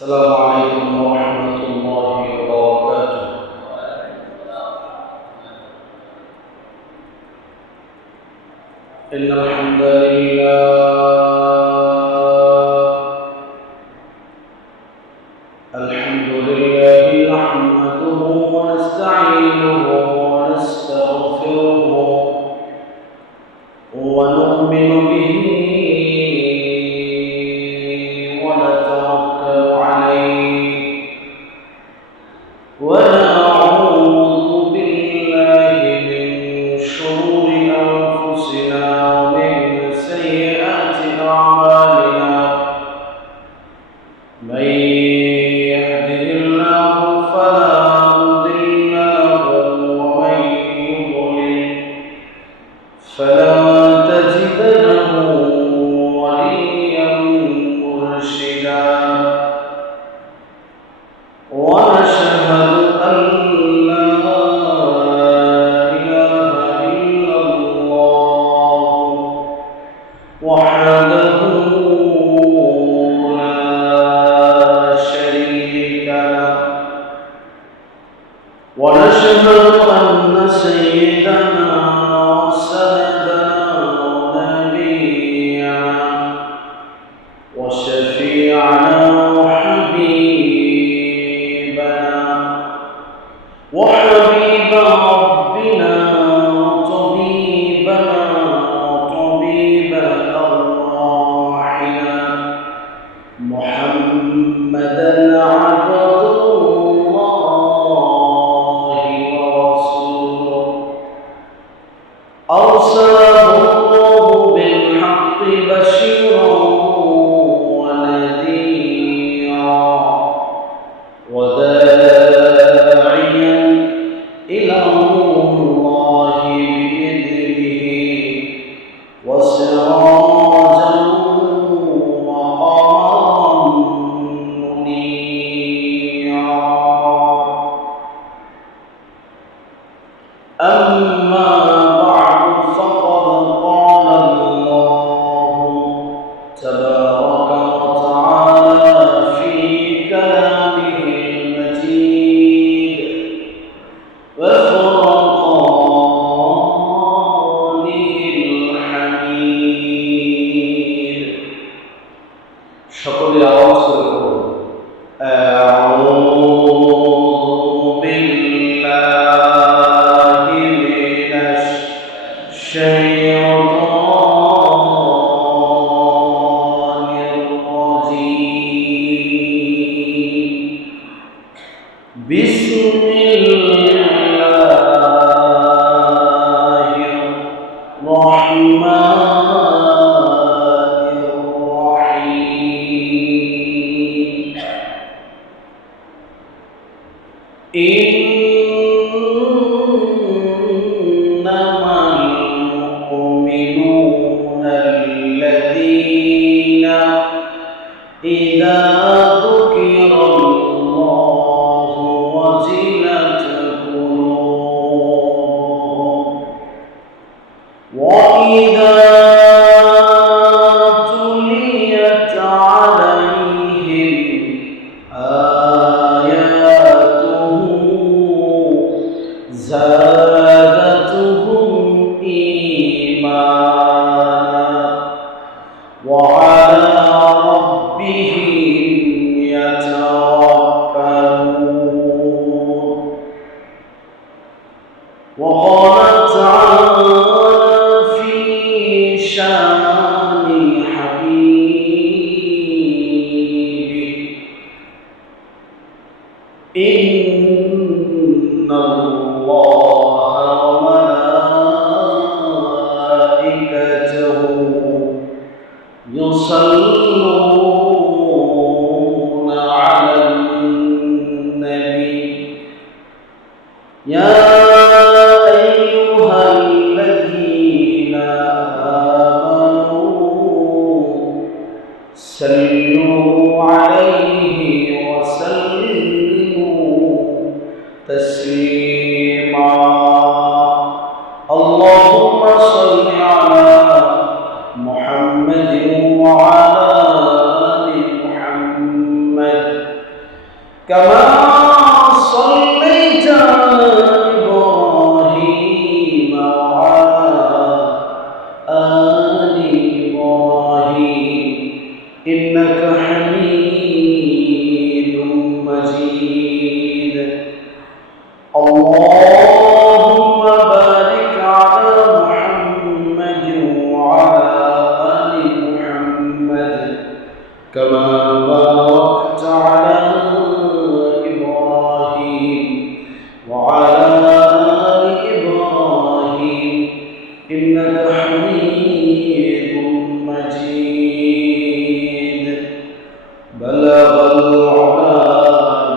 السلام عليكم ورحمة الله وبركاته. إن الحمد لله نحمده ونستعينه ونستغفره ونؤمن به ونتوكل عليه ونعوذ بالله من شرور أنفسنا ومن سيئات أعمالنا. من يهده الله فلا مضل له ومن يضلل فلن تجد له وليا مرشدا. ونشهد أن لا إله إلا الله وحده لا شريك له. ونشهد أن سيدنا وسندنا ونبينا وشفيعنا وحبيب ربنا وطبيبنا وطبيب أرواحنا محمدا عبد الله ورسوله أرسله الله بالحق بشيرا ونذيرا وداعيا إلى الله بإذنه وسراجا وقمرا منيرا. أما بعد فقد قال الله تبارك وتعالى في كلامه المجيد وفرقانه الحميد. সকলে আওয়াজ করে বলুন আউযু বিল্লাহি মিনাশ শাইতানির রাজীম। বিসমিল্লাহির রহমানির রহিম। ইন্নামাল মুমিনুনা আল্লাযীনা ইযা যুকিরাল্লাহু ওয়াজিলাত কুলুবুহুম ওয়া ইযা তুলিয়াত আলাইহিম আয়াতুহু زادتهم إيمانا وعلى ربهم يتوكلون. وقال تعالى في شان حبيبه إن الله وملائكته يصلون على النبي يا أيها الذين آمنوا صلوا عليه وسلموا تسليما. كما صليت على إبراهيم وعلى آل إبراهيم إنك حميد مجيد اللهم بارك على محمد وعلى آل محمد كما باركت على إبراهيم وعلى آل إبراهيم إنك حميد مجيد بلغ العلا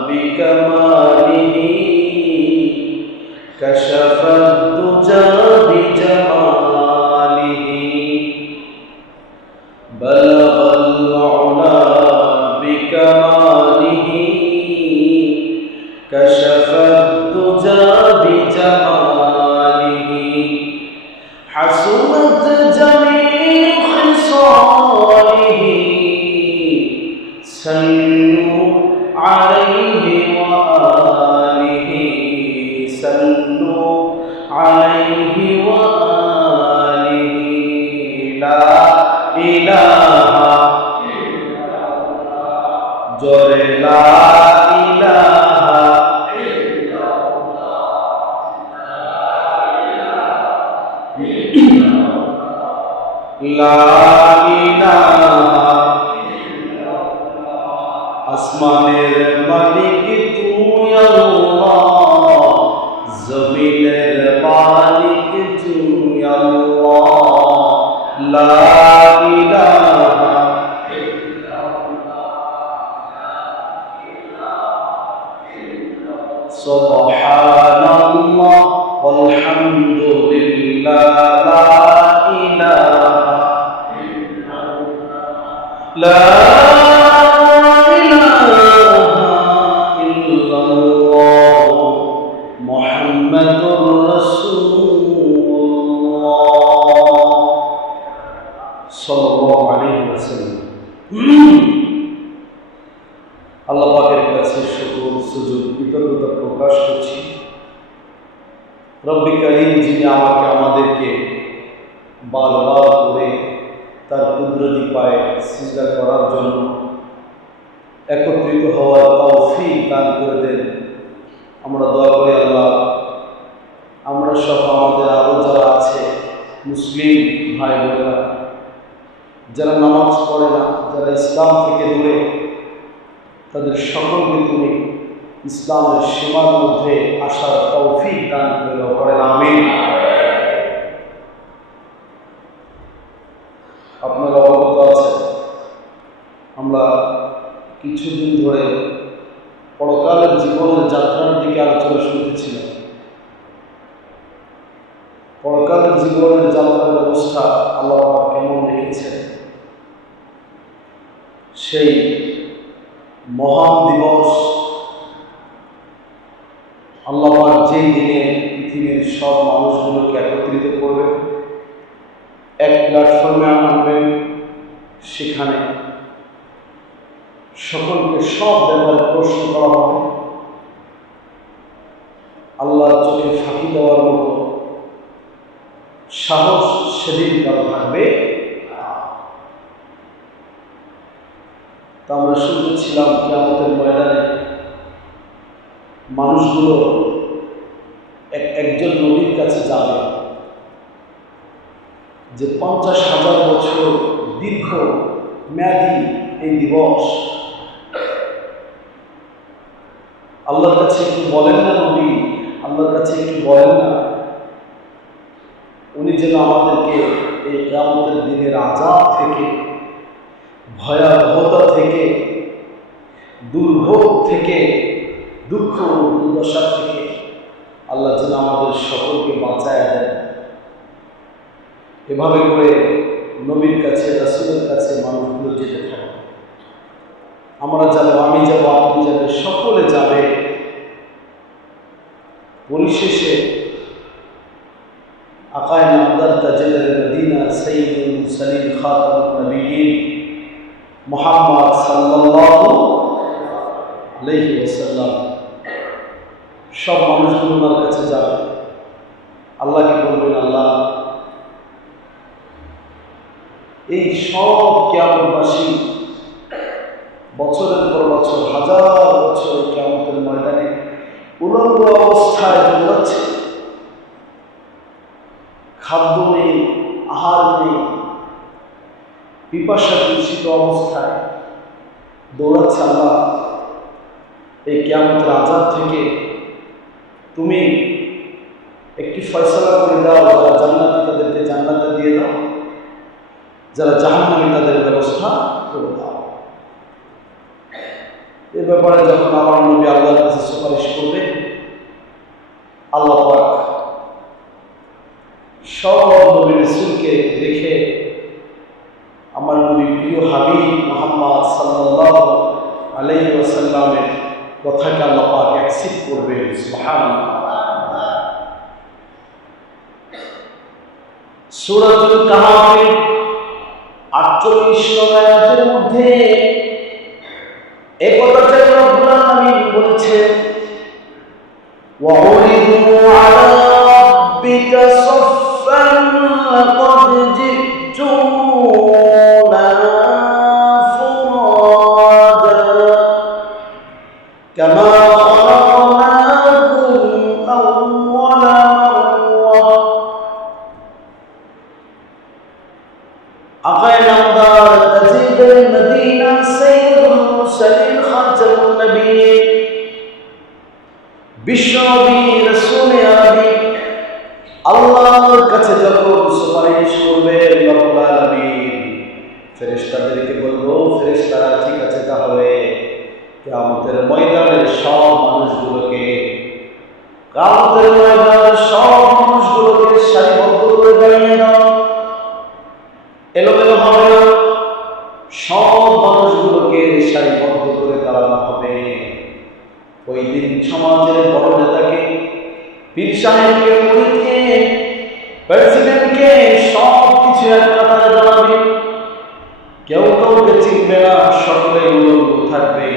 بكماله كشف الدجى بجماله بلغ العلا بكماله كشف الدجى بجماله حسنت جميع خصاله صلوا عليه وآله صلوا عليه وآله لا إله জোরে লা ইলাহা লা ইলাহা আসমানের মালিক তুই আল্লাহ জমিনের মালিক তুই আল্লাহ লা ইলাহা সুবহানাল্লাহ ওয়ালহামদুলিল্লাহ লা ইলাহা লা আল্লাহ পাকের কাছে শুকর সুজুদ কৃতজ্ঞতা প্রকাশ করছি রব্বি কারীম যিনি আমাকে আমাদেরকে বারবার করে তার কুদরতি পায়ে সিজদা করার জন্য একত্রিত হওয়ার তৌফিক দান করে দেন আমরা দোয়া করি আল্লাহ আমরা সব আমাদের আরো যারা আছে মুসলিম ভাই বোনেরা যারা নামাজ পড়ে না যারা ইসলাম থেকে দূরে তাদের সকলকে তুমি ইসলামের সীমার মধ্যে আসার তৌফিক দান করেন আমিন। আপনারা অবগত আছেন আমরা কিছুদিন ধরে পরকালের জীবনের যাত্রার দিকে আলোচনা শুনতেছিলাম। পরকালের জীবনের যাত্রার ব্যবস্থা আল্লাহ পাক কেমন রেখেছেন, সেই মহান দিবস আল্লাহ পাক যেই দিনে পৃথিবীর সব মানুষগুলোকে একত্রিত করবেন, এক প্ল্যাটফর্মে আনবেন, সেখানে সকলকে সব ব্যাপারে প্রশ্ন করা হবে। আল্লাহর চোখে ফাঁকি দেওয়ার মতো সাহস সেদিন কারো থাকবে। তা আমরা শুনতেছিলাম কিয়ামতের ময়দানে মানুষগুলো একজন নবীর কাছে যাবে যে 50,000 বছর দীর্ঘ মেয়াদী এই দিবস, আল্লাহর কাছে একটু বলেন না নবী, আল্লাহর কাছে একটু বলেন না উনি যেন আমাদেরকে এই কিয়ামতের দিনের আযাব থেকে, ভয়াবহতা থেকে, দুর্ভোগ থেকে, দুঃখ দুর্দশা থেকে আল্লাহ যেন আমাদের সকলকে বাঁচায় দেন। এভাবে করে নবীর কাছে, রাসূলের কাছে মানুষগুলো যেতে থাকে। আমরা যাব, আমি যাব, আপনি যাবে, সকলে যাবে। পরিশেষে আকায়ে নামদার তাজেদার মদিনা সাইয়্যিদুল মুরসালিন খাতামুন নবিয়্যিন মুহাম্মদ সাল্লাল্লাহু আলাইহি ওয়াসাল্লাম সব মানুষগুলো ওনার কাছে যাবে। আল্লাহকে বলবেন, আল্লাহ এই সব কিয়ামতবাসী বছরের পর বছর, হাজার বছর কিয়ামতের ময়দানে উলঙ্গ অবস্থায় দৌড়াচ্ছে, খাদ্য নেই, আহার নেই, পিপাসা দূষিত অবস্থায় দৌড়াচ্ছে। আল্লাহ এই কিয়ামতের আযাব থেকে তুমি একটি ফয়সালা করে দাও, যারা জান্নাতি তাদেরকে জান্নাতে দিয়ে দাও, যারা জাহান্নামী তাদের ব্যবস্থা করে দাও। এ ব্যাপারে যখন আমার নবী আল্লাহর কাছে সুপারিশ করবে, আল্লাহ পাক সব নবী রাসূলকে রেখে আমার নবী প্রিয় হাবিব মুহাম্মদ সাল্লাল্লাহু আলাইহি ওয়াসাল্লামের কথাকে আল্লাহ পাক অ্যাকসেপ্ট করবেন। সুবহানাল্লাহ। সূরাতুল কাহফের 48 নম্বর আয়াতের মধ্যে এই কথাটা রব্বুল আলামিন বলেছেন, ওয়া উরিদু আলা রাব্বিকা সাফফান লাকাদ জি'তুনা ফুরাদা কামা খালাকনাকুম আউওয়ালা মাররা। আকায়ে নামদার তাজিদুল মদিনা সাইয়্যিদুল মুরসালিন খাতামুন নবিয়্যিন বিশ্বনবী রাসূলে আরবী আল্লাহর কাছে যখন সুপারিশ করবে রব্বুল আলামিন, ফেরেশতাদেরকে বলবো, ফেরেশতারা ঠিক আছে তাহলে কিয়ামতের ময়দানের সব মানুষগুলোকে, কিয়ামতের ময়দানের সব মানুষগুলোকে সারিবদ্ধ করে দাঁড়িয়ে দাও। এলোমেলো হবে না, সব মানুষগুলোকে সারিবদ্ধ করে দাঁড়ানো হবে। ওই দিন সমাজের বড় নেতাকে, পীর সাহেবকে, মুরিদকে, প্রেসিডেন্টকে সব কিছু এক কাতারে দাঁড়াবে, কেউ কাউকে চিনবে না, সকলে উলঙ্গ থাকবে,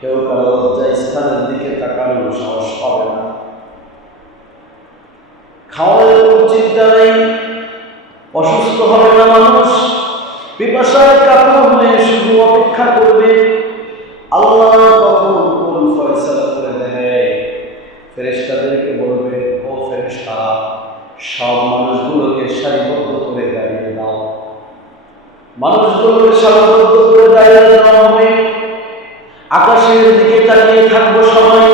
কেউ কারো লজ্জা স্থানের দিকে তাকানোর সাহস পাবে না। খাওয়ার চিন্তা নেই, অসুস্থ হবে না মানুষ, পিপাসায় কাতর হয়ে শুধু অপেক্ষা করবে আল্লাহ কখন কোন ফয়সালা করে দেবে। ফেরেশতাদেরকে বলবে, ও ফেরেশতারা, সব মানুষগুলোকে সারিবদ্ধ করে দাঁড়িয়ে দাও। মানুষগুলোকে সারিবদ্ধ করে দাঁড়িয়ে দেওয়া হবে। আকাশের দিকে তাকিয়ে থাকবো সবাই,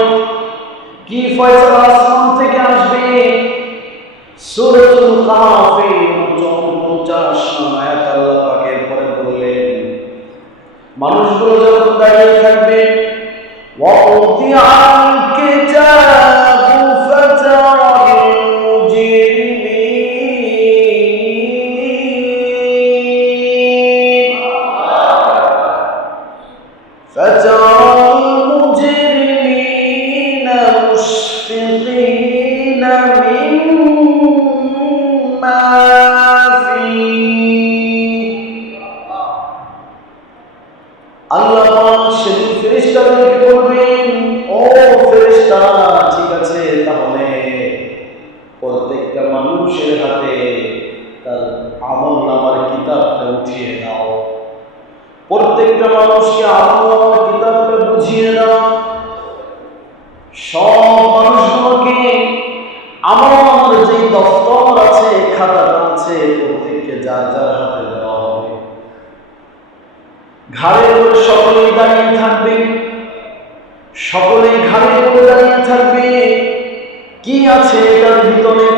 কি ফয়সালা আসমান থেকে আসবে। সূরাতুল কাহফের 49 নম্বর আয়াত আল্লাহ পাক এরপরে বললেন, মানুষগুলো যখন দাঁড়িয়ে থাকবে, ওয়াউদিআল কিতাবু ফাতারাল মুজরিমিনা মুশফিকিনা মিম্মা আল্লাহ সেদিন ফেরেশতাদেরকে বলবেন, ও ফেরেশতারা, ঠিক আছে তাহলে প্রত্যেকটা মানুষের হাতে তার আমলনামার কিতাবটা উঠিয়ে দাও। প্রত্যেকটা মানুষকে আমলনামার কিতাবটা বুঝিয়ে দাও। সব মানুষগুলোকে আমলনামার যে দফতর আছে, খাতাটা আছে, প্রত্যেককে যার যার হাতে দেওয়া হবে। ঘাড়ের উপরে সকলেই দাঁড়িয়ে থাকবে, সকলেই ঘাড়ের উপরে দাঁড়িয়ে থাকবে। কি আছে এটার ভিতরে?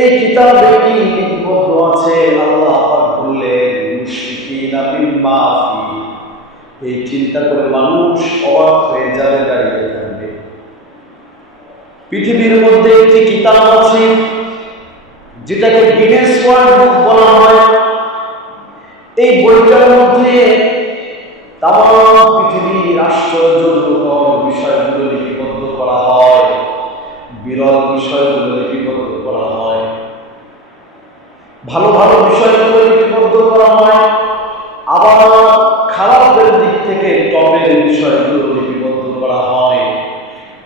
এই কিতাবে কি লিপিবদ্ধ আছে? আল্লাহ পাক বললেন, মুশফিকিনা মিম্মা ফি। এই চিন্তা করে মানুষ অবাক হয়ে যাবে, দাঁড়িয়ে থাকবে। পৃথিবীর মধ্যে একটি কিতাব আছে যেটাকে গিনেস ওয়ার্ল্ড বুক বলা হয়। এই বইটার মধ্যে তামাম পৃথিবীর আশ্চর্যজনক বিষয়গুলো লিপিবদ্ধ করা হয়, বিরল বিষয়গুলো লিপিবদ্ধ করা হয়, ভালো ভালো বিষয়গুলো লিপিবদ্ধ করা হয়, আবার খারাপের দিক থেকে টপের বিষয়গুলো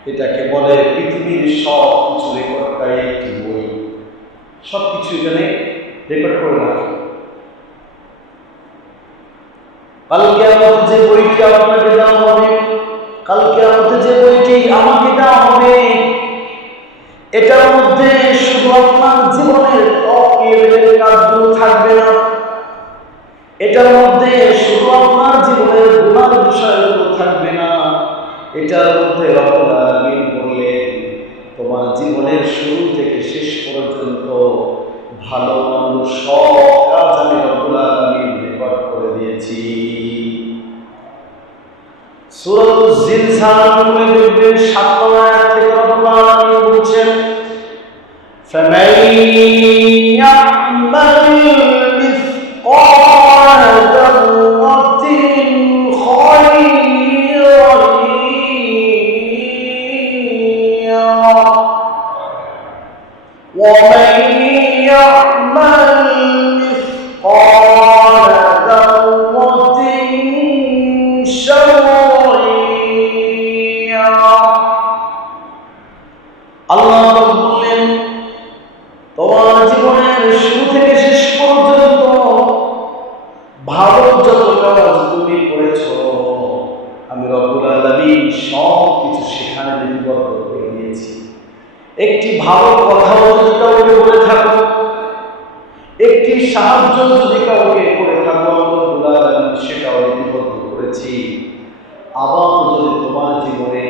এটাকে বলে পৃথিবীর সব কিছু রেকর্ডকারী একটি বই। সব কিছু এখানে রেকর্ড করে রাখে। কালকে আমাদের যে বইটি আপনাকে দেওয়া হবে, কালকে আমাদের যে বইটি আমাকে দেওয়া হবে, এটার মধ্যে শুধু আপনার জীবনের কাজগুলো থাকবে না, এটার মধ্যে শুধু আপনার জীবনের গুনার বিষয়গুলো থাকবে না, এটার মধ্যে রব্বুল আলামিন বললেন তোমার জীবনের শুরু থেকে শেষ পর্যন্ত ভালো মন্দ সব কাজ আমি রব্বুল আলামিন রেকর্ড করে দিয়েছি। সূরাতুল জিলজাল বলে দেখবেন 7 নম্বর আয়াত থেকে রব্বুল আলামিন বলছেন ফামান ইয়া'মাল মিসকাল যাররাতিন খায়রান ইয়ারা ওয়া মান ইয়া'মাল মিসকাল যাররাতিন শাররান ইয়ারা। আল্লাহ বললেন তোমার জীবনের শুরু থেকে শেষ পর্যন্ত ভালো যত কাজ তুমি করেছো আমি রব্বুল আলামিন সব কিছু সেখানে লিপিবদ্ধ করে দিয়েছি। একটি ভালো কথাও যদি কাউকে বলে থাকো, একটি সাহায্য যদি কাউকে করে থাকো আমি রব্বুল আলামিন সেটাও লিপিবদ্ধ করেছি। আবার যদি তোমার জীবনে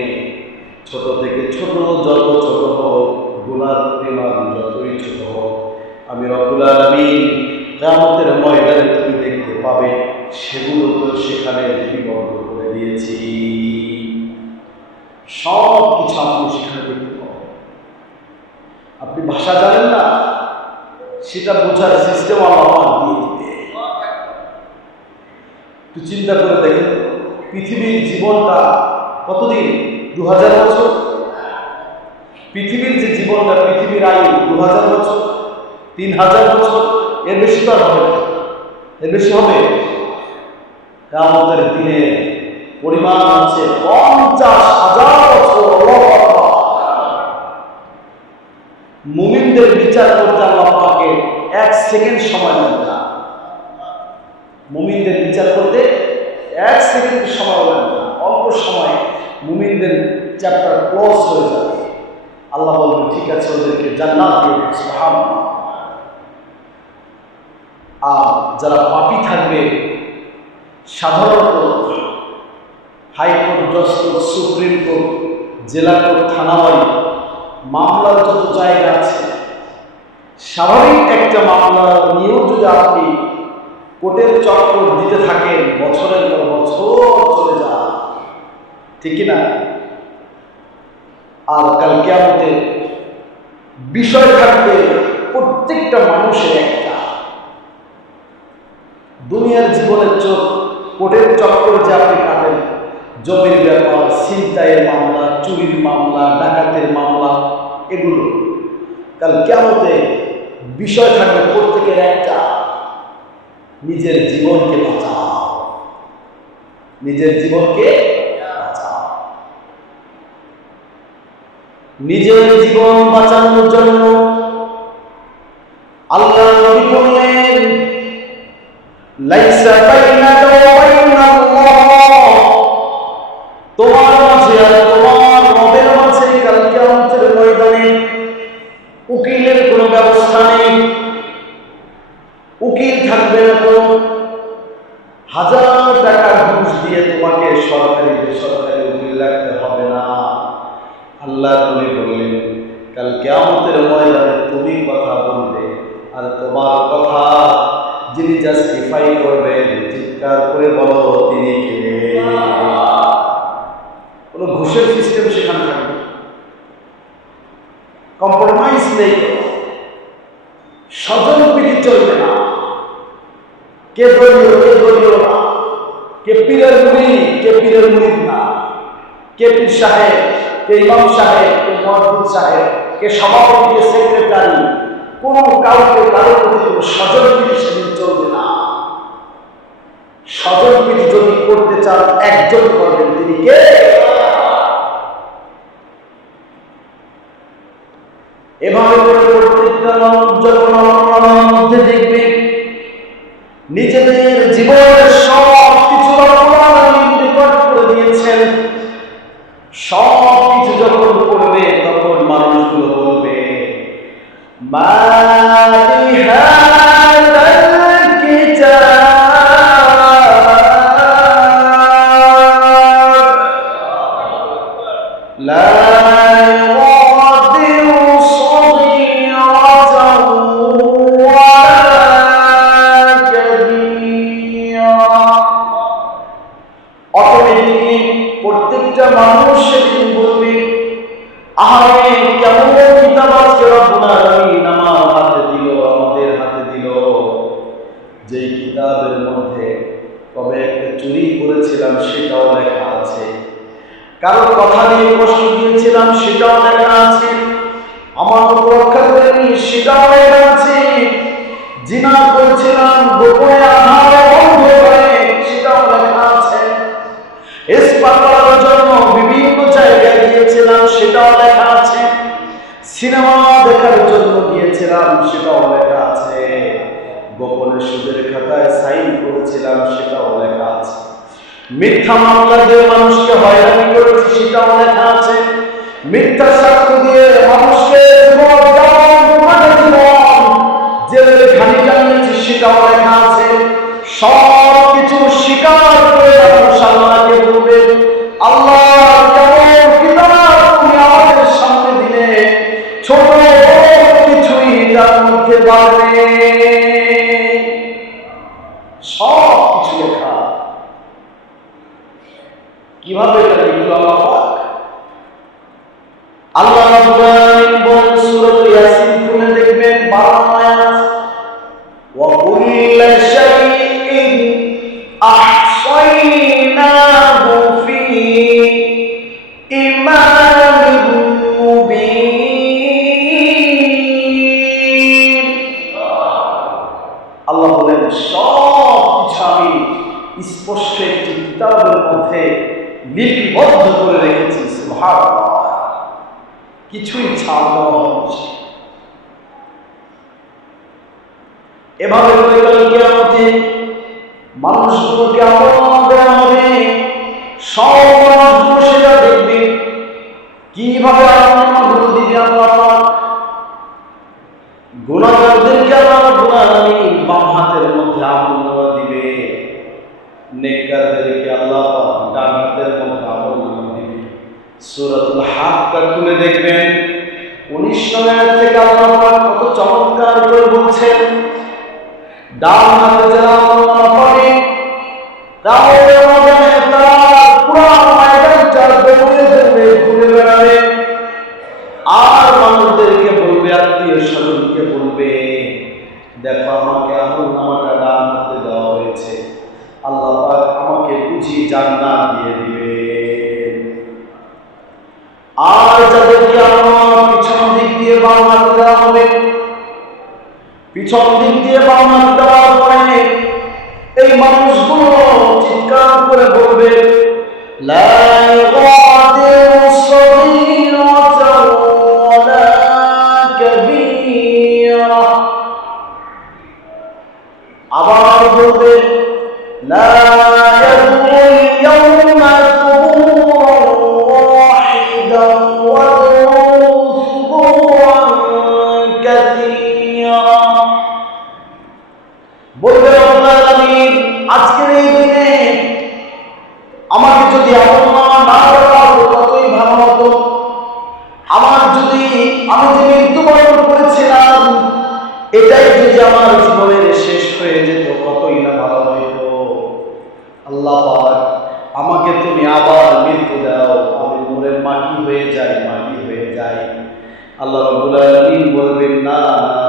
ছোট থেকে ছোট যত ছোট হোক, গুনার পরিমাণ যতই ছোট হোক, আমি রব্বুল আলামিন কিয়ামতের ময়দানে তুমি দেখতে পাবে সেগুলো তো সেখানে লিপিবদ্ধ করে দিয়েছি। সব কিছু আপনি সেখানে দেখতে পাবেন। আপনি ভাষা জানেন না, সেটা বোঝার সিস্টেম আল্লাহ দিয়ে দিবে। একটু চিন্তা করে দেখেন, পৃথিবীর জীবনটা কতদিন? 2000 বছর। পৃথিবীর যে জীবনটা, পৃথিবীর আয়ু 2000 বছর, 3000 বছর, এর বেশি তো আর হবে না। এর বেশি হবে? কিয়ামতের দিনে পরিমাণ হচ্ছে 50,000 বছর। মুমিনদের বিচার করতে আল্লাহ পাকে 1 সেকেন্ড সময় লাগবে না। মুমিনদের বিচার করতে 1 সেকেন্ড সময় লাগবে না। অল্প সময় মুমিনদের চ্যাপ্টার ক্লোজ হয়ে যাবে। আল্লাহ বলবেন ঠিক আছে, ওদেরকে জান্নাত দিয়ে দিন, সুবহানাল্লাহ। আর যারা পাপী থাকবে, সাধারণত হাইকোর্ট, জজ কোর্ট, সুপ্রিম কোর্ট, জেলা কোর্ট, থানাবাড়ি, মামলার যত জায়গা আছে, স্বাভাবিক একটা মামলা নিয়েও যদি আপনি কোর্টের চক্কর দিতে থাকেন, বছরের পর বছর চলে যান, ঠিক না? আর কাল কিয়ামতের বিষয় থাকবে প্রত্যেকটা মানুষের একটা। দুনিয়ার জীবনের চোখ কোর্টের চক্কর যে আপনি কাটেন, জমির ব্যাপার, ছিনতাইয়ের মামলা, চুরির মামলা, ডাকাতের মামলা, এগুলো কাল কিয়ামতে বিষয় থাকবে প্রত্যেকের একটা, নিজের জীবনকে বাঁচাও, নিজের জীবনকে বাঁচাও। নিজের জীবন বাঁচানোর জন্য আল্লাহ নবী বললেন লাইসা বাইনাকা ওয়া বাইনাল্লাহ, তোমার মাঝে আর তোমার রবের মাঝে কাল কিয়ামতের ময়দানে উকিলের কোনো ব্যবস্থা নেই। উকিল থাকবে না, তো 1000 টাকা ঘুষ দিয়ে তোমাকে সরকারি বেসরকারি উকিল রাখতে হবে না। আল্লাহ নবী বললেন কাল কিয়ামতের ময়দানে তুমি কথা বলবে, আর তোমার কথা যিনি জাস্টিফাই করবেন, চিৎকার করে বলো তিনি কে। কোনো ঘুষের সিস্টেম সেখানে থাকবে, কম্প্রোমাইজ নেই, স্বজনপ্রীতি চলবে না, কে দলীয় কে দলীয় না, কে পীরের মুরিদ কে পীরের মুরিদ না, কে পীর সাহেব কে ইমাম সাহেব কে মুয়াজ্জিন সাহেব, কে সভাপতি কে সেক্রেটারি, কোনো কাউকে কারোর প্রতি কোনো স্বজনপ্রীতি সেদিন চলবে না। স্বজনপ্রীতি যদি করতে চান একজন করবেন, তিনি কে? এভাবে করে প্রত্যেকটা মানুষ যখন আমার মধ্যে দেখবে নিজেদের জীবনের সব কিছু রেকর্ড করে দিয়েছেন, সব কিছু যখন করবে তখন মানুষগুলো বলবে প্রত্যেকটা মানুষ সেদিন বলবে আহারে কেমন কিতাব আজকে রব্বুল আলামিন আমার হাতে দিল, আমাদের হাতে দিল, যেই কিতাবের মধ্যে কবে একটা চুরি করেছিলাম সেটাও লেখা আছে, কারোর কথা নিয়ে কষ্ট দিয়েছিলাম সেটাও লেখা আছে, আমার রক্ষা করেনি সেটাও লেখা আছে, জিনা করেছিলাম গোপনে আধারে বন্ধ করে সেটাও লেখা আছে, ইস্পাত করার জন্য বিভিন্ন জায়গায় গিয়েছিলাম সেটাও লেখা আছে, সিনেমা দেখার জন্য গিয়েছিলাম সেটাও লেখা আছে, গোপনে সুদের খাতায় সাইন করেছিলাম সেটাও লেখা আছে, মিথ্যা মামলা দিয়ে মানুষকে হয়রানি করেছি সেটাও লেখা আছে, মিথ্যা সাক্ষ্য দিয়ে মানুষকে জেলে ঘানি টানিয়েছি সেটাও লেখা আছে, সব কিছু স্বীকার করে মানুষ আল্লাহকে বলবে আল্লাহ কেমন কিতাব তুমি আমাদের সামনে দিলে, ছোট কিছুই তার মধ্যে বাড়বে, সব কিছু লেখা। কিভাবে এটা লিখলো আল্লাহ রাব্বুল আলামিন বলেন সূরা ইয়াসিন খুলে দেখবেন 12 আয়াত, ওয়া কুল্লা শাইইন আহসাইনাহু ফি ইমামিন মুবিন। আল্লাহ বলেন সব কিছু আমি স্পষ্ট একটি কিতাবের মধ্যে লিপিবদ্ধ করে রেখেছি, সুবহানাল্লাহ, কিছুই ছাড় দেওয়া হচ্ছে। এভাবে কিয়ামতে মানুষগুলোকে আল্লাহ দেওয়া হবে, সব মানুষগুলো সেটা দেখবে, কিভাবে আল্লাহগুলো দিবে আল্লাহ পাক, গুনাহগারদেরকে আল্লাহ রাব্বুল আলামিন বাম হাতের মধ্যে আমলনামা দিবে, নেককারদেরকে আল্লাহ পাক ডান হাতের মধ্যে আমলনামা দিবে। সূরাতুল হাক্কা খুলে দেখবেন 19 নম্বর আয়াত থেকে আল্লাহ পাক কত চমৎকার করে বলছেন, ডান হাতে যারা আমলনামা পাবে তাহলে ময়দানে তারা পুরো ময়দানটা দৌড়ে দৌড়ে ঘুরে বেড়াবে, আর মানুষদেরকে বলবে, আত্মীয় স্বজনকে বলবে, দেখো আমাকে আমলনামাটা ডান হাতে দেওয়া হয়েছে, আল্লাহ পাক আমাকে বুঝি জান্নাত দিয়ে দিবে। আর যাদেরকে আমার পিছন দিক দিয়ে বাম হাতে দেওয়া হবে, পিছন দিক দিয়ে বাম হাতে দেওয়ার পরে এই মানুষগুলো চিৎকার করে বলবে লা ইউগাদিরু সগীরাতান ওয়ালা কাবীরা, আবার বলবে লা ইয়াদুল ইয়াওমা সুবুরান ওয়াহিদান ওয়া সুবুরান কাসীরা, বলবে রব্বুল আলামিন আজকের এই দিনে আমাকে যদি আমলনামা না দেওয়া হতো ততই ভালো হতো, আমার যদি আমি যে মৃত্যুবরণ করেছিলাম এটাই যদি আমার জীবনের শেষ হয়ে যেত কতই না ভালো হইতো, আল্লাহ পাক আমাকে তুমি আবার মৃত্যু দাও, আমি মরে মাটি হয়ে যাই, মাটি হয়ে যাই। আল্লাহ রাব্বুল আলামিন বলবেন না না,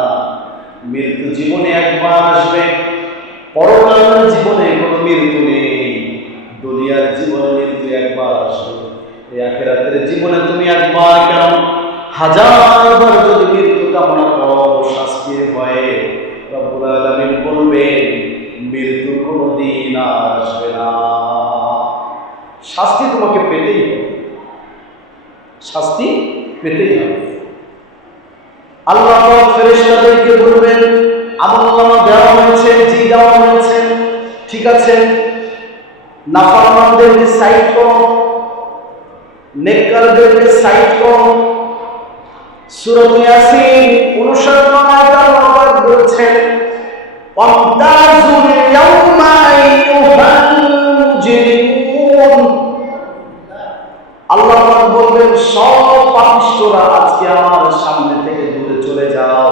মৃত্যু জীবনে একবার আসবে, পরকালের জীবনে কোনো মৃত্যু নেই, দুনিয়ার জীবনে মৃত্যু একবার আসবে, এই আখিরাতের জীবনে তুমি একবার কেন হাজারবার যদি মৃত্যু কামনা করো শাস্তির ভয়ে, রব্বুল আলামিন বলবেন মৃত্যু কোনোদিন আসবে না, শাস্তি তোমাকে পেতেই হবে, শাস্তি পেতেই হবে। আল্লাহ পাক ফেরেশতাদেরকে বলবেন, আমলনামা দেওয়া হয়েছে, জি দেওয়া হয়েছে, ঠিক আছে, নাফরমানদেরকে সাইড করো, নেককারদেরকে সাইড করো। সূরা ইয়াসিন 59 নম্বর আয়াতে আল্লাহ পাক বলেছেন, ওয়ামতাজুল ইয়াওমা আইয়ুহাল মুজরিমুন। আল্লাহ পাক বলবেন, সব পাপিষ্ঠরা আজকে আমার সামনে থেকে দূরে চলে যাও।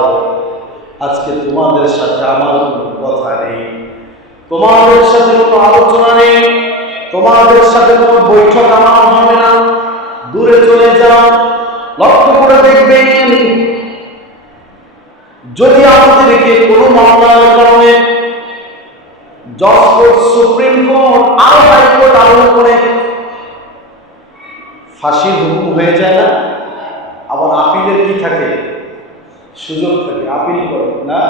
আজকে তোমাদের সাথে আমার কোনো কথা নেই, তোমাদের সাথে কোনো আলোচনা নেই, তোমাদের সাথে কোনো বৈঠক আমার হবে না, দূরে চলে যাও। লক্ষ্য করে দেখবেন, যদি আমাদেরকে কোনো মামলার কারণে জজ কোর্ট, সুপ্রিম কোর্ট, আরো হাইকোর্ট আরোপ করে ফাঁসির হুকুম হয়ে যায় না, আবার আপিলের কি থাকে, সুযোগ থাকে, আপিল করে না।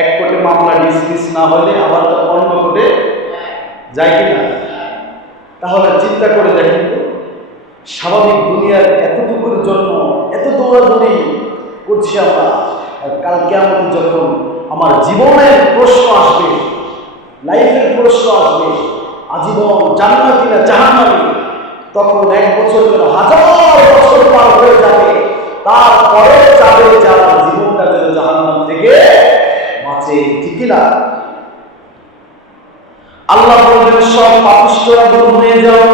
এক কোর্টে মামলা ডিসমিস না হলে আবার অন্য কোর্টে যায় কিনা? তাহলে চিন্তা করে দেখেন তো, স্বাভাবিক দুনিয়ার এতটুকুর জন্য এত দৌড়াদৌড়ি করছি আমরা, আর কাল কিয়ামতে যখন আমার জীবনের প্রশ্ন আসবে, লাইফের প্রশ্ন আসবে, আজীবন জান্নাতি না জাহান্নামী, তখন 1 বছর কেন 1000 বছর পার হয়ে যাবে, তারপরে যাবে যারা জীবনটা যেন জাহান্নাম থেকে বাঁচে, ঠিক না? আল্লাহ বলবেন, সব পাপিষ্ঠরা দূর হয়ে যাও।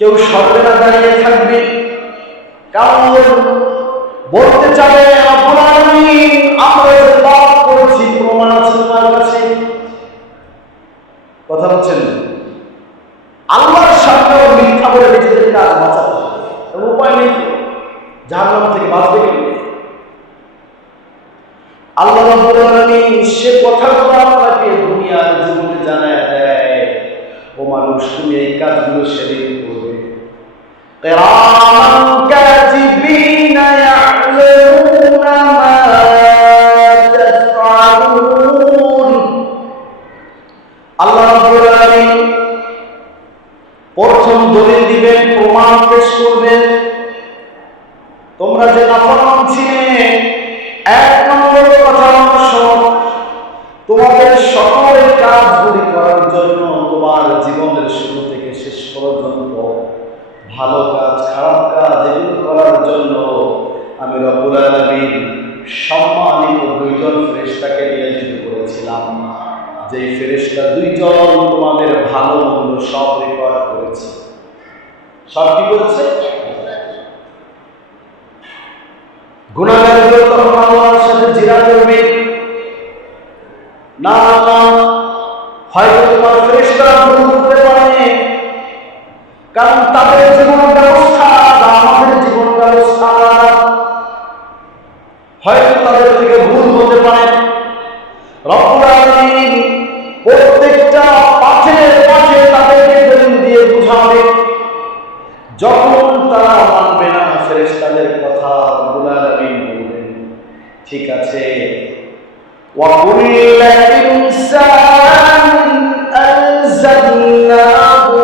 কেউ সরবে না, দাঁড়িয়ে থাকবে, কারণ বলতে চাবে, রব্বুল আলামিন আমরা যে পাপ করেছি প্রমাণ আছে তোমার কাছে। কথা বলছেন, আল্লাহর সামনে মিথ্যা বলে নিজেদের কাজ বাঁচাতে হবে, উপায় নেই, জাহান্নাম থেকে বাঁচবে কেমনে? আল্লাহ রাব্বুল আলামিন সে কথাগুলো আপনাকে দুনিয়ার জীবনে জানায় দেয়, ও মানুষ, তুমি এই কাজগুলো সেদিন করবে। কিরামান কাতিবিনা ইয়া'লামুনা মা তাফআলুন। আল্লাহ রাব্বুল আলামিন প্রথম দলিল দিবেন, প্রমাণ পেশ করবেন। তোমরা যে নাফরমান ছিলে, 1 নম্বর কথা শোনো, তোমাদের সকলের কাজগুলি করার জন্য, তোমার জীবনের শুরু থেকে শেষ পর্যন্ত ভালো কাজ খারাপ কাজ এগুলো করার জন্য আমি রব্বুল আলামিন সম্মানিত 2 জন ফেরেশতাকে নিয়োজিত করেছিলাম। যেই ফেরেশতা 2 জন তোমাদের ভালো মন্দ সব রেকর্ড করেছে। সব কি করেছে? গুনাহগারগুলো তখন আল্লাহর সাথে জিরা করবে, না না, হয়তো তোমার ফেরেশতারা ভুল করতে পারে, কারণ তাদের জীবন ব্যবস্থা আমাদের জীবন ব্যবস্থা, হয়তো তাদের থেকে ভুল হতে পারে। রব্বুল আলামিন প্রত্যেকটা পাঠে পাঠে তাদেরকে দলিল দিয়ে বুঝাবে। যখন তারা মানবে না ফেরেশতাদের কথা, রব্বুল আলামিন বলবেন, ঠিক আছে, ওয়া কুল্লা ইনসানিন আলজামনাহু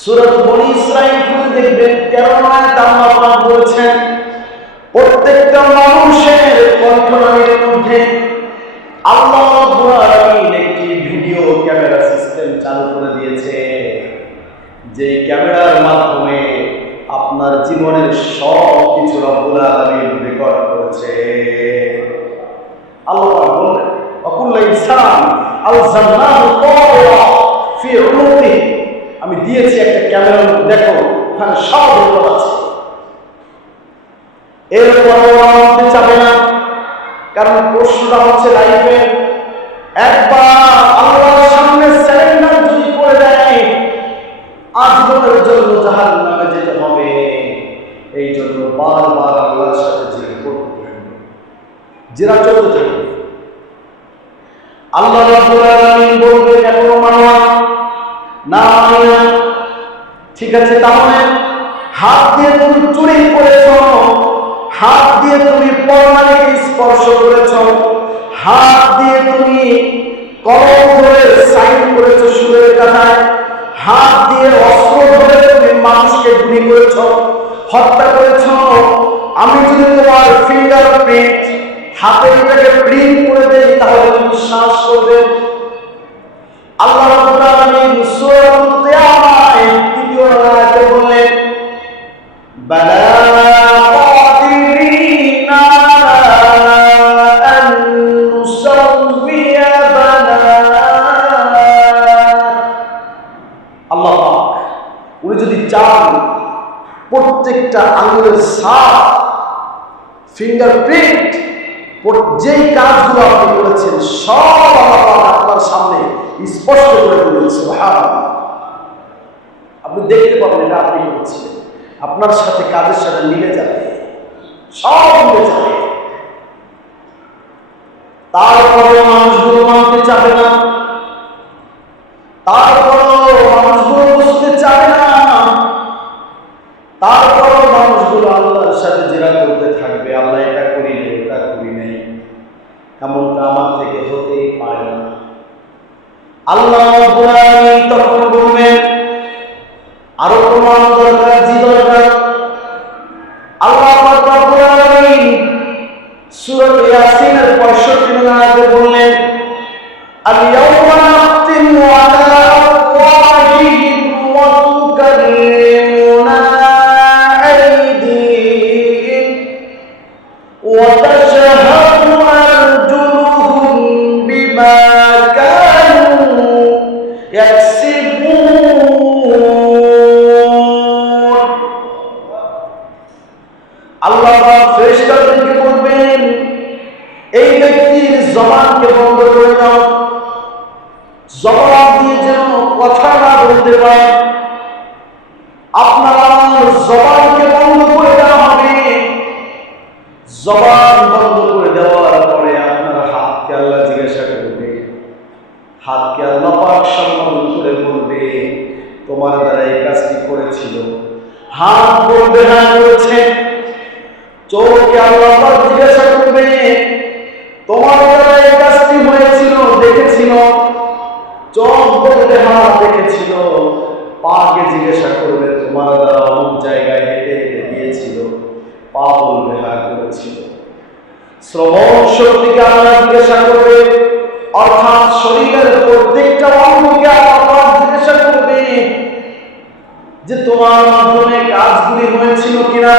সূরা বনী ইসরাঈল খুলে দেখবেন 13 আয়াত আল্লাহ পাক বলেছেন, প্রত্যেকটা মানুষের কণ্ঠনালীর মধ্যে আল্লাহ রাব্বুল আলামিন একটি ভিডিও ক্যামেরা সিস্টেম চালু করে দিয়েছে, যে ক্যামেরার মাধ্যমে আপনার জীবনের সব কিছু রব্বুল আলামিন রেকর্ড করেছে। আল্লাহ পাক বলেন, অকুল্লা ইনসান আলজামনাহু তায়রা ফি উনুকি। আমি দিয়েছি একটা ক্যামেরা, দেখো ওখানে সব রেকর্ড আছে। এরপরও মানতে চাবে না, কারণ প্রশ্নটা হচ্ছে লাইফে একবার আল্লাহর সামনে সারেন্ডার যদি করে দেয়, আজীবনের জন্য জাহান্নামে যেতে হবে। এই জন্য বারবার আল্লাহর সাথে জিকির করতে থাকবে, জিরা চলতে থাকবে। আল্লাহ রাব্বুল আলামিন বলবেন, এখনো মানো না, ঠিক আছে, তাহলে হাত দিয়ে তুমি চুরি করেছ, হাত দিয়ে তুমি পরনারীকে স্পর্শ করেছ, হাত দিয়ে তুমি কলম ধরে সাইন করেছ সুরের কাঠায়, হাত দিয়ে অস্ত্র ধরে তুমি মানুষকে গুলি করেছ, হত্যা করেছ। আমি যদি তোমার ফিঙ্গারপ্রিন্ট হাতের এটাকে প্রিন্ট করে দেই তাহলে তুমি শ্বাস করবে। আল্লাহ রাব্বুল আলামিন সূরা কিয়ামায় তৃতীয় আয়াতে বললেন, বালা কাদিরিনা আন নুসাউইয়া বানাত। আল্লাহ পাক উনি যদি চান প্রত্যেকটা আঙ্গুলের ছাপ, ফিঙ্গারপ্রিন্ট, যেই কাজগুলো আপনি করেছেন সব আল্লাহ পাক আপনার সামনে স্পষ্ট করে বলেন। সুবহানাল্লাহ। আপনি দেখতে পাবেন এটা আপনি করেছিলেন, আপনার সাথে কাজের সাথে মিলে যাবে, সব মিলে যাবে। তারপরে মানুষগুলো মানতে চাবে না, তারপরে মানুষগুলো বুঝতে চাবে না, তারপর মানুষগুলো আল্লাহর সাথে জেরা করতে থাকবে, আল্লাহ এটা করি নাই, ওটা করি নাই। এমনটা আমার থেকে হতেই পারে না। আল্লাহ রাব্বুল আলামিন তখন বলবেন, আরো প্রমাণ দরকার, জি দরকার। আল্লাহ রাব্বুল আলামিন সূরা ইয়াসিনের 65 নম্বর আয়াতে বললেন, আল-ইয়াওমা নাখতিমু আলা আফওয়াহিহিম ওয়া তুকাল্লিমুনা আইদিহিম ওয়া তাশহাদু আরজুলুহুম বিমা কানু ইয়াকসিবুন। আল্লাহ পাক ফেরেশতাদেরকে বলবেন, এই ব্যক্তির জবানকে বন্ধ করে দাও, জবান দিয়ে যেন কথা না বলতে পারে। আপনার আমার জবানকে বন্ধ করে দেওয়া হবে। জবান বন্ধ করে দেওয়ার পরে আপনার হাতকে আল্লাহ জিজ্ঞাসা করবে, হাতকে আল্লাহ পাক সম্মান করে বলবে, তোমার দ্বারা এই কাজটি করেছিল? হাত বলবে হ্যাঁ করেছে। চোখকে আল্লাহ পাক জিজ্ঞাসা করবে, তোমার দ্বারা এই কাজটি হয়েছিল, দেখেছিল? চোখ বলবে হ্যাঁ দেখেছিল। পাকে জিজ্ঞাসা করবে, তোমার দ্বারা অমুক জায়গায় হেঁটে হেঁটে গিয়েছিল? পা বলবে হ্যাঁ করেছিল। শ্রবণ শক্তিকে আল্লাহ জিজ্ঞাসা করবে, অর্থাৎ শরীরের প্রত্যেকটা অঙ্গকে আল্লাহ জিজ্ঞাসা করবে যে তোমার মাধ্যমে কাজগুলি হয়েছিল কিনা।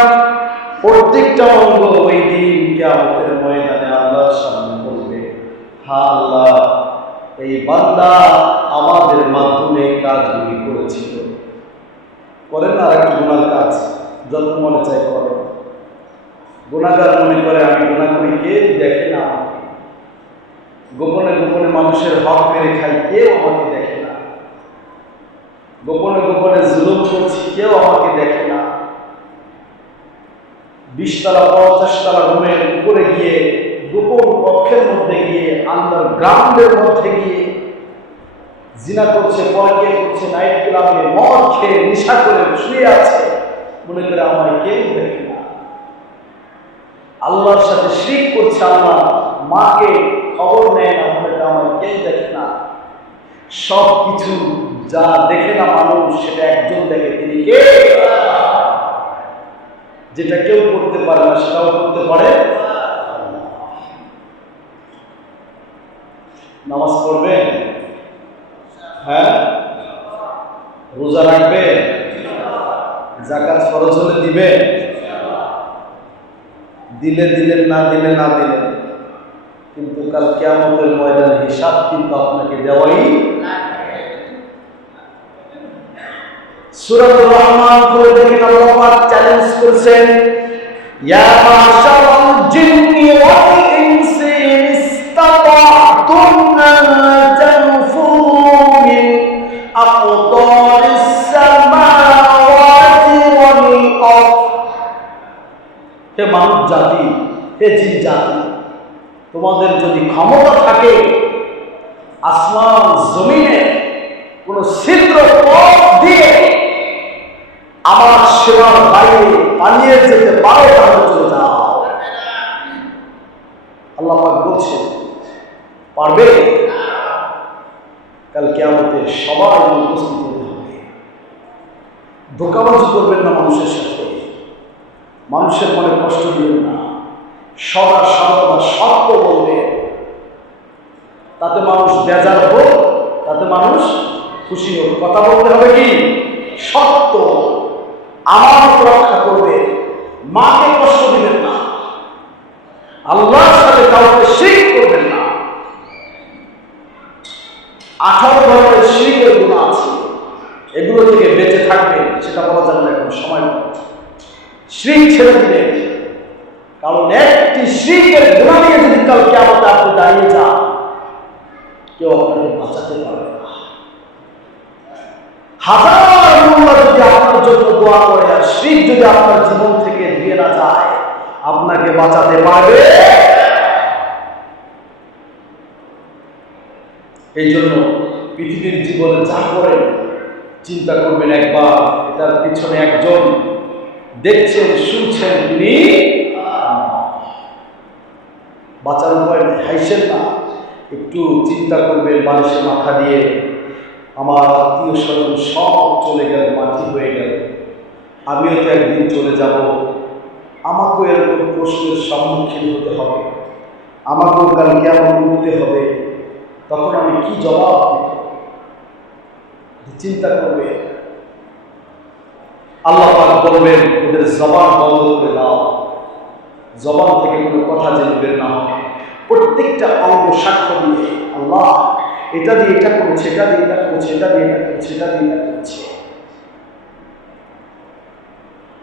প্রত্যেকটা অঙ্গ ওই দিন কিয়ামতের ময়দানে আল্লাহর সামনে বলবে, হ্যাঁ আল্লাহ, এই বান্দা আমাদের মাধ্যমে কাজগুলি করেছিল। করেন না আরেকটি গুনার কাজ, যত মনে চাই করেন। গুনাহগার মনে করে আমি গুনাহ করি, কেউ দেখে না আমাকে। গোপনে গোপনে মানুষের হক মেরে খাই, কেউ আমাকে দেখে না। গোপনে গোপনে জুলুম করছি, কেউ আমাকে দেখে না। 20 তলা 50 তলা রুমের উপরে গিয়ে, গোপন কক্ষের মধ্যে গিয়ে, আন্ডারগ্রাউন্ডের মধ্যে গিয়ে জিনা করছে, পরকীয়া করছে, নাইট ক্লাবে মদ খেয়ে নেশা করে শুয়ে আছে, মনে করে আমায় কেউ দেখে না। আল্লাহর সাথে শিরক করছে, আল্লাহ মাকে খবর নেয় না, মনে করে আমায় কেউ দেখে না। সব কিছু যা দেখে না মানুষ, সেটা একজন দেখে, তিনি কে? যেটা কেউ করতে পারে না সেটাও করতে পারে। নামাজ পড়বে, হ্যাঁ, রোজা রাখবে, যাকাত ফরজ হলে দিবে, দিলে দিলেন, না দিলে না দিলেন, কিন্তু কাল কিয়ামতের ময়দানে হিসাব কিন্তু আপনাকে দেওয়াই। সূরাতুর রহমান করে দেখেন, আল্লাহ পাক চ্যালেঞ্জ করেছেন, ইয়া মাশারাল জিন্নি ওয়াল ইনসি ইসতাতা'তুম আন তানফুযু মিন আকতারিস সামাওয়াতি ওয়াল আরদ। হে মানব জাতি, হে জিন জাতি, তোমাদের যদি ক্ষমতা থাকে আসমান জমিনে কোন ছিদ্র পথ দিয়ে আমার সেবার বাইরে পালিয়ে যেতে পারো, তাহলে চলে যাও। আল্লাহ পাক বলছেন, পারবে? কাল কিয়ামতে সবাই উপস্থিত হতে হবে। ধোঁকাবাজি করবেন না মানুষের সাথে, মানুষের মনে কষ্ট দিবেন না, সর্বদা সত্য বলবেন। তাতে মানুষ বেজার হোক, তাতে মানুষ খুশি হোক। কথা বলতে হবে কি? সত্য। আমানত রক্ষা করবে, মাকে কষ্ট দিবেন না, আল্লাহর সাথে কাউকে শিরক করবেন না। 18 ধরনের শিরকের গুনাহ আছে, এগুলো থেকে বেঁচে থাকবেন, সেটা বলা যাবে না এখন, সময় নেই। শিরক ছেড়ে দিবেন, কারণ একটি শিরকের গুনাহ নিয়ে যদি কাল কিয়ামতে আপনি দাঁড়িয়ে যান, কেউ আপনাকে বাঁচাতে পারবে না। হাজার মোল্লা যদি আপনার জন্য দোয়া করে, আর শিরক যদি আপনার জীবন থেকে ধুয়ে না যায়, আপনাকে বাঁচাতে পারবে? এই জন্য পৃথিবীর জীবনে যা করেন চিন্তা করবেন একবার, এটার পিছনে একজন দেখছেন, শুনছেন, তিনি বাঁচার উপায় নেই। হাইছেন না, একটু চিন্তা করবেন মানুষে মাথা দিয়ে, আমার আত্মীয় স্বজন সব চলে গেল, মাটি হয়ে গেল, আমিও তো একদিন চলে যাব, আমাকেও এরকম প্রশ্নের সম্মুখীন হতে হবে, আমাকেও কাল কিয়ামতে উঠতে হবে, তখন আমি কি জবাব দেব? চিন্তা করবে। আল্লাহ পাক বলবেন, ওদের জবান বন্ধ করে দাও, জবান থেকে কোনো কথা যেন বের না হয়। প্রত্যেকটা অঙ্গ সাক্ষ্য দিয়ে, আল্লাহ এটা দিয়ে এটা করেছে, এটা দিয়ে এটা করেছে, এটা দিয়ে এটা করেছে, এটা দিয়ে এটা করেছে।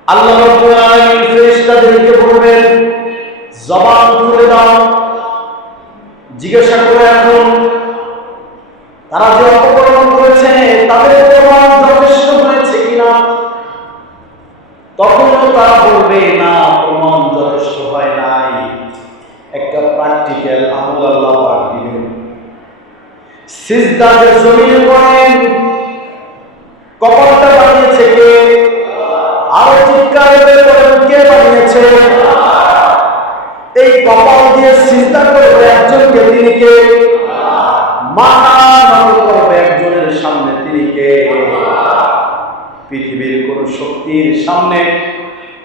আল্লাহ রাব্বুল আলামিন ফেরেশতাদেরকে বলবেন, জবান খুলে দাও, জিজ্ঞাসা করে এখন তারা যে অপকর্ম করেছে তাদের প্রমাণ যথেষ্ট হয়েছে কিনা। তখনও তারা বলবে, না, প্রমাণ যথেষ্ট হয় নাই। একটা প্র্যাকটিক্যাল আমল আল্লাহ পাক দিবেন। সিজদাতে জমিনে পড়েন, কপালটা বানিয়েছে কে? আরো চিৎকার করে বলেন, কে বানিয়েছে? এই কপাল দিয়ে সিজদা করবে একজনকে, তিনি কে? মাথা নত করবে একজনের সামনে, তিনি কে? পৃথিবীর কোন শক্তির সামনে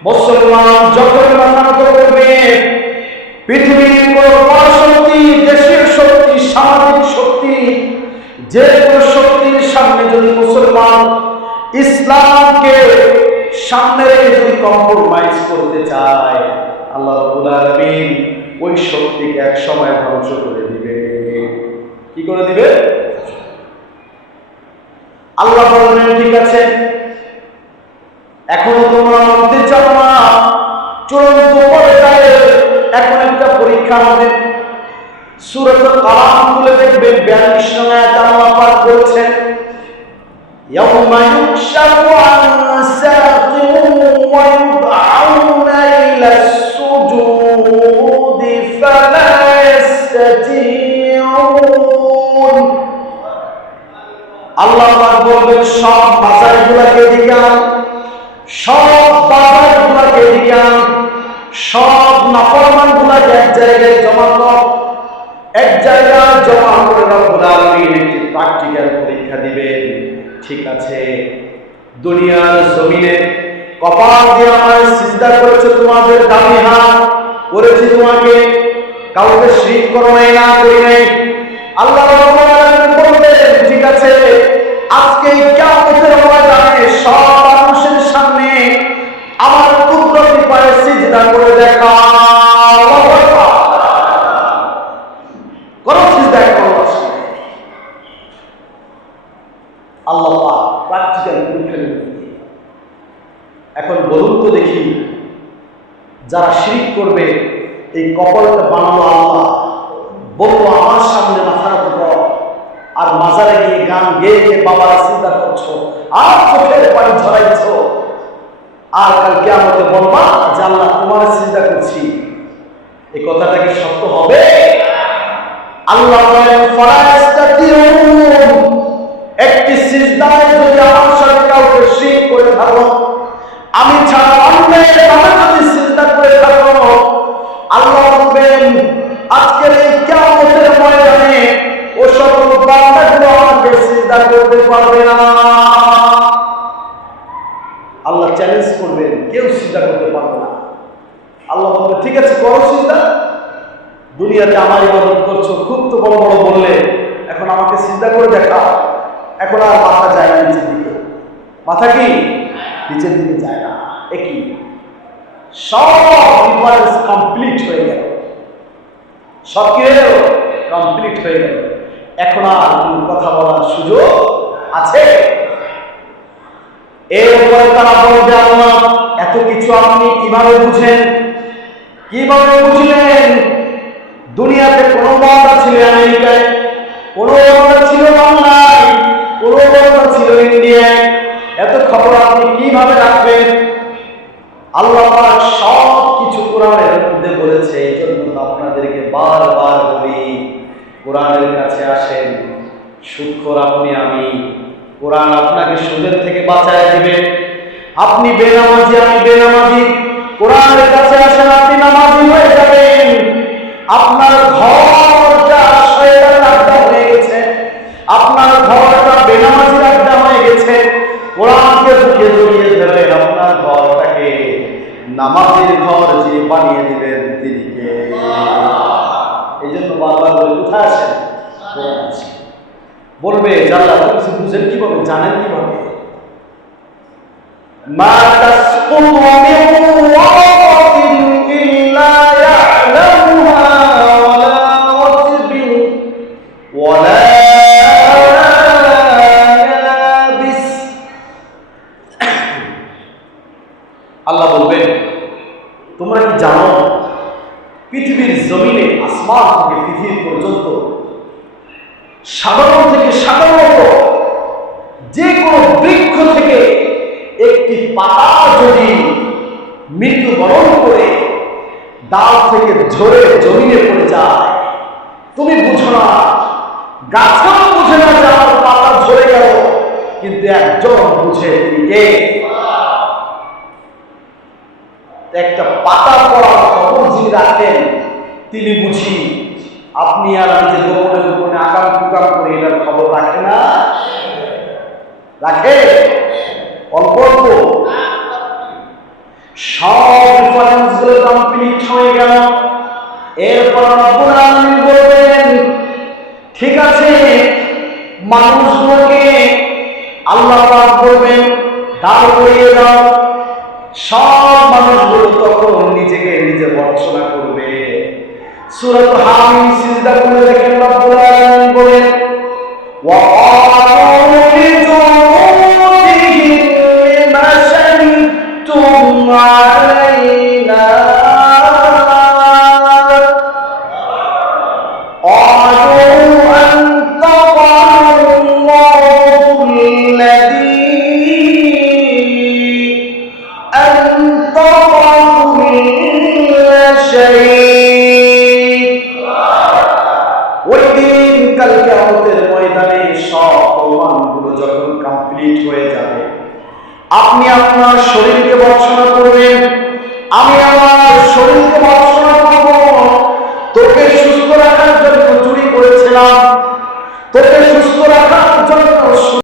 মুসলমান যখন মাথা নত করবে, পৃথিবীর কোন পরাশক্তি, দেশের শক্তি, সামাজিক শক্তি, যে কোন শক্তির সামনে যদি মুসলমান ইসলামকে সামনে রেখে যদি কম্প্রোমাইজ করতে চায়, আল্লাহ রাব্বুল আলামিন ওই শক্তিকে এক সময় ধ্বংস করে দিবে। কি করে দিবে? আল্লাহ বললেন, ঠিক আছে, এখনো তোমরা মানতে চাও না, চূড়ান্ত পর্যায়ে এখন একটা পরীক্ষা হবে। সূরাতুল কালাম খুলে দেখবেন, 42 নং আয়াতে আল্লাহ পাক বলছেন, ইয়াউমা ইউকশাফু আন সাকিন ওয়া ইউদআউনা ইলাস সুজুদি ফালা ইস্তাতিউন। আল্লাহ পাক বলবেন, সব বাজারগুলোকে দিগান, সব বাজারগুলোকে দিগান, সব নাফরমানগুলোকে এক জায়গায় জমা কর, এক জায়গায় জমা করে রব্বুল আলামিন একটি প্র্যাকটিক্যাল পরীক্ষা দিবেন। ঠিক আছে, দুনিয়ার জমিনে কপাল দিয়ে আমার সিজদা করেছো, তোমাদের দামি হাত করেছি, তোমাকে কাউকে শিরক করো নাই, না করি নাই। আল্লাহ রাব্বুল আলামিন বলবেন, ঠিক আছে, আজকে কিয়ামতের ময়দানে সব মানুষের সামনে আমার কুদরতি পায়ে সিজদা করে দেখাও। আল্লাহ পাক প্র্যাকটিক্যাল পরীক্ষা নেবেন। এখন বলুন তো দেখি, যারা শিরক করবে, এই কপালটা বানালো আল্লাহ, বলবো আমার সামনে মাথা নত কর, আর মাজারে গিয়ে গান গেয়ে গিয়ে বাবার সিজদা করছো, আর চোখের পানি ঝরাইছো, আর কাল কিয়ামতে বলবা যে আল্লাহ তোমার সিজদা করছি। এই কথাটা কি সত্য হবে? আল্লাহ বলেন, ফালাস্তাতিউন, একটি সিজদায় যদি আমার সাথে কাউকে শিরক করে থাকো, আমি ছাড়া অন্যের নামে যদি সিজদা করে থাকো, আল্লাহ বলবেন, আচ্ছা চ্যালেঞ্জ করবেন, কেউ সিজদা করতে পারবে না। আল্লাহ বলবে, ঠিক আছে করো সিজদা, দুনিয়াতে আমার ইবাদত করছো, খুব তো বড় বড় বললে, এখন আমাকে সিজদা করে দেখাও। এখন আর মাথা যায় না নিচের দিকে, মাথা কি নিচের দিকে যায় না। একই সব রিফারেন্স কমপ্লিট হয়ে গেল, সব কি হয়ে গেল, কমপ্লিট হয়ে গেল। এখন আর কোন কথা বলার সুযোগ আছে? এরপরে তারা বলবে, আল্লাহ এত কিছু আপনি কিভাবে বুঝেন, কিভাবে বুঝলেন? দুনিয়াতে কোনো বান্দা ছিল আমেরিকায়, কোনো বান্দা ছিল বাংলায়, কোনো বান্দা ছিল ইন্ডিয়ায়, এত খবর আপনি কিভাবে রাখবেন? আল্লাহ পাক সব কিছু কোরআনের মধ্যে বলেছে। এই জন্য আপনাদেরকে বারবার বলি, কোরআনের কাছে আসেন। সুদখোর আপনি, আমি, কোরআন আপনাকে সুদের থেকে বাঁচায় দিবে। আপনি বেনামাজি, আমি বেনামাজি, কোরআনের কাছে আসেন, আপনি নামাজি হয়ে যাবেন। আপনার ঘরটা শয়তানের আড্ডা হয়ে গেছে, আপনার ঘরটা বেনামাজির আড্ডা হয়ে গেছে। কোরআনকে বুকে জড়িয়ে ধরেন, আপনার ঘরটাকে নামাজের ঘর যে বানিয়ে দিবেন তিনি কে? এই জন্য বারবার বলে, কোথায় আসেন? কোরআন আছে। বলবে, জানলা কিছু বুঝেন কিভাবে, জানেন কিভাবে? মা তাসকুতু মিন ওয়ারাতিন ইল্লা ইয়ালামুহা ওয়ালা রাতবিন ওয়ালা ইয়াবিস। আল্লাহ বলবেন, তোমরা কি জানো পৃথিবীর জমিনে, আসমান থেকে পৃথিবী পর্যন্ত সাধারণ থেকে সাধারণত যে কোনো বৃক্ষ থেকে একটি পাতা যদি মৃত্যুবরণ করে ডাল থেকে ঝরে জমিনে পড়ে যায়, তুমি বুঝো না, গাছও বুঝে না যে আমার পাতা ঝরে গেল, কিন্তু একজন বুঝে, তিনি কে? একটা পাতা পড়ার খবর যিনি রাখেন তিনি বুঝি। আপনি আর আমি যে গোপনে গোপনে আগাম টুকাম করে এটার খবর রাখে না? রাখে অল্প অল্প। সব রেফারেন্স গুলো কমপ্লিট হয়ে গেল। এরপর রব্বুল আলামিন বলবেন, ঠিক আছে, মানুষগুলোকে আল্লাহ পাক বলবেন দাঁড় করিয়ে দাও। সব মানুষগুলো তখন নিজেকে নিজে ভর্ৎসনা করবে। সূরা হামিম সিজদা করে দেখেন, রব্বুল আলামিন বলেন, ওয়া ক্বালু লিজুলুদিহিম লিমা শাহিদতুম আলাইনা ক্বালু আনতাকাল্লাহুল্লাযী ওই দিন কাল কিয়ামতের ময়দানে সব প্রমাণগুলো যখন কমপ্লিট হয়ে যাবে, আপনি আপনার শরীরকে ভর্ৎসনা করবেন, আমি আমার শরীরকে ভর্ৎসনা করব। তোকে সুস্থ রাখার জন্য চুরি করেছিলাম, তোকে সুস্থ রাখার জন্য